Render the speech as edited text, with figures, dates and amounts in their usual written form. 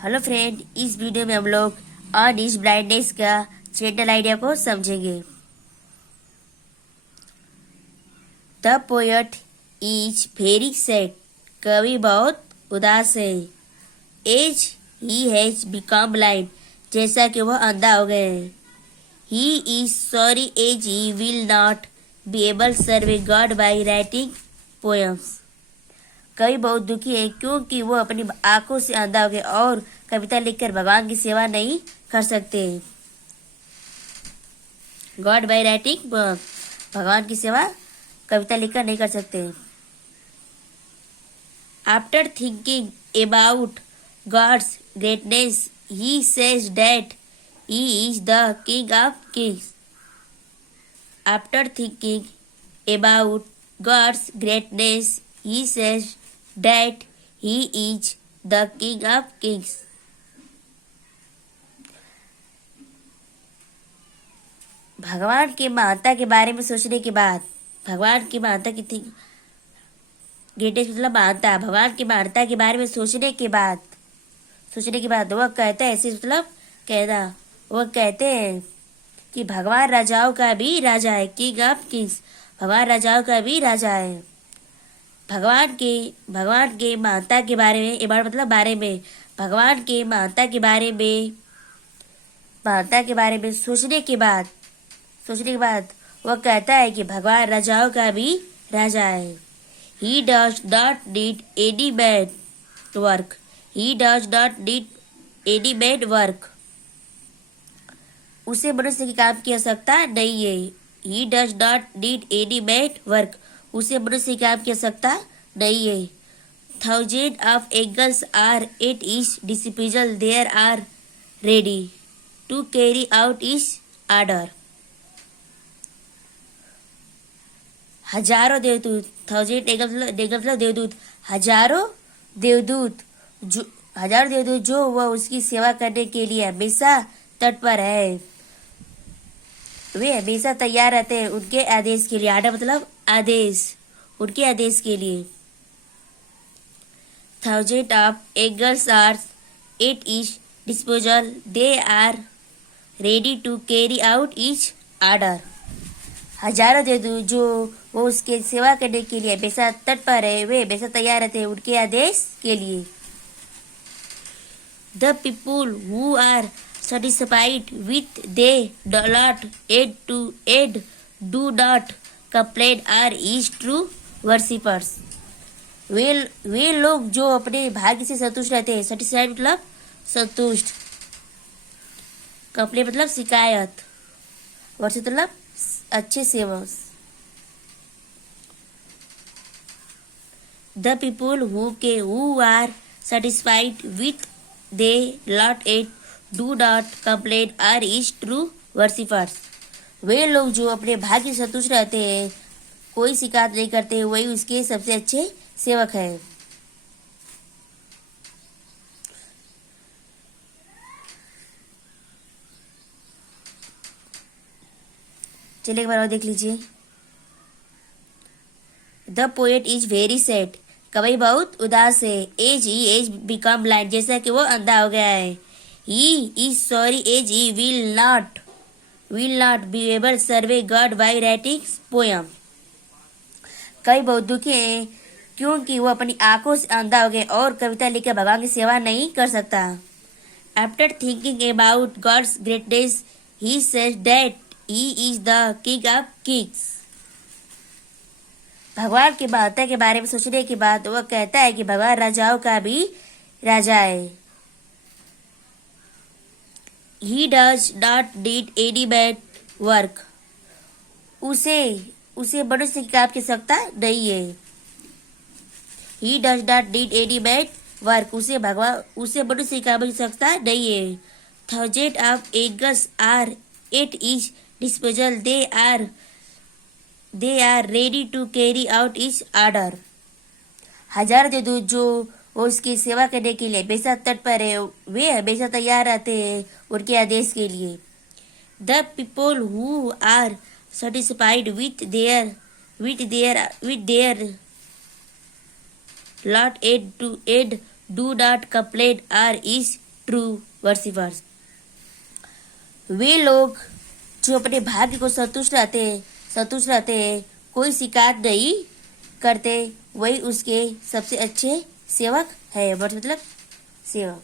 Hello friend, इस video में हम लोग ऑन इज ब्लाइंडनेस का जनरल आइडिया को समझेंगे। The poet is very sad, कवि बहुत उदास है। As he has become blind, जैसा कि वह अंधा हो गए हैं। He is sorry as he will not be able serve God by writing poems. कवि बहुत दुखी है क्योंकि वो अपनी आंखों से अंधा हो गए और कविता लिखकर भगवान की सेवा नहीं कर सकते। गॉड बाय राइटिंग, भगवान की सेवा कविता लिखकर नहीं कर सकते। After thinking about God's greatness he says that he is the king of Kings. After thinking about God's greatness he says that he is the king of kings. भगवान के महानता के बारे में सोचने के बाद, भगवान की महानता की थी ग्रेटेस्ट मतलब महानता, भगवान की महानता के बारे में सोचने के बाद वह कहते हैं, ऐसे मतलब कहना, वह कहते हैं कि भगवान राजाओं का भी राजा है, किंग ऑफ किंग्स, भगवान राजाओं का भी राजा है। भगवान के महानता के बारे में, इबार मतलब बारे में, भगवान के महानता के बारे में सोचने के बाद वह कहता है कि भगवान राजाओं का भी राजा है। He does not need any bad work. He does not need any bad work. उसे मनुष्य के काम की आवश्यकता नहीं है। He does not need any bad work. उसे मनुष्य की काम की आवश्यकता नहीं है। Thousands of angels are at his disposal. They are ready to carry out his order. हजारों देवदूत, थाउजेंड मतलब देवदूत, हजारों देवदूत जो वह उसकी सेवा करने के लिए हमेशा तत्पर है, वे हमेशा तैयार रहते हैं उनके आदेश के लिए। आर्डर मतलब आदेश, उनके आदेश के लिए। Thousand of angels are at each disposal, they are ready to carry out each order. हजारों देवदूत जो वो उसके सेवा करने के लिए हमेशा तत्पर है, वे हमेशा तैयार रहते हैं उनके आदेश के लिए। The people who are satisfied with they do not aid do not complain are his true worshippers. वे लोग जो अपने भाग्य से संतुष्ट रहते हैं, सेटिस्फाइड मतलब संतुष्ट, कंप्लेन मतलब शिकायत, वर्षिप मतलब अच्छे सेवक। The people who are satisfied with they lot aid do not complain are is true worshippers. वे लोग जो अपने भाग्य से संतुष्ट रहते हैं, कोई शिकायत नहीं करते, वही उसके सबसे अच्छे सेवक हैं। चलिए एक बार और देख लीजिए। The poet is very sad, कवि बहुत उदास है। एज बिकम ब्लाइंड, जैसा कि वो अंधा हो गया है। He is sorry as he will not be able to serve God by writing poem. कवि बहुत दुखी है क्योंकि वो अपनी आंखों से अंधा हो गए और कविता लिखकर भगवान की सेवा नहीं कर सकता। After thinking about God's greatness, he says that he is the king of kings. भगवान की महत्ता के बारे में सोचने के बाद वह कहता है कि भगवान राजाओं का भी राजा है। He does not need any bad work. उसे मनुष्य की काम की आवश्यकता नहीं है। He does not need any bad work. उसे मनुष्य की काम की आवश्यकता नहीं है। Thousands of angels are at his disposal. They are ready to carry out his order. हजारों देवदूत जो वो उसकी सेवा करने के लिए हमेशा तत्पर है, वे हमेशा तैयार रहते हैं उनके आदेश के लिए। The people who are satisfied with their lot aid do not complain are his true worshippers. वे लोग जो अपने भाग्य को संतुष्ट रहते हैं, कोई शिकायत नहीं करते, वही उसके सबसे अच्छे सेवक है। मतलब सेवक।